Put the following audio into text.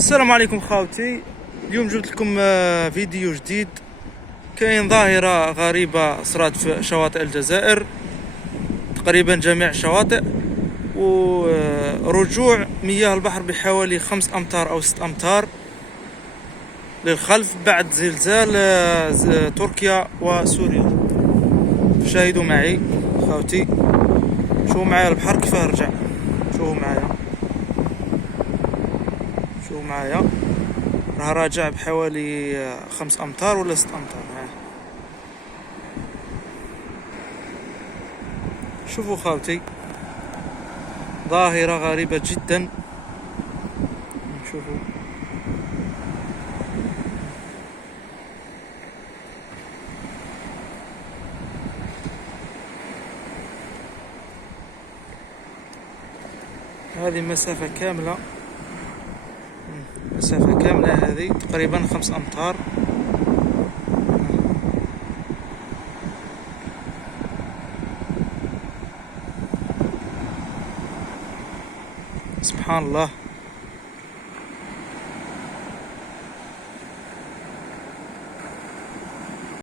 السلام عليكم خاوتي. اليوم جبت لكم فيديو جديد. كاين ظاهرة غريبة صرات في شواطئ الجزائر، تقريبا جميع الشواطئ، ورجوع مياه البحر بحوالي 5 أمتار أو 6 أمتار للخلف بعد زلزال تركيا وسوريا. شاهدوا معي خاوتي، شوفوا معايا البحر كيفاه رجع. شوفوا معايا راه راجع بحوالي 5 أمتار ولا 6 أمتار. شوفوا خاوتي، ظاهرة غريبة جدا. شوفوا هذه مسافة كاملة، هذه تقريبا 5 أمتار. سبحان الله.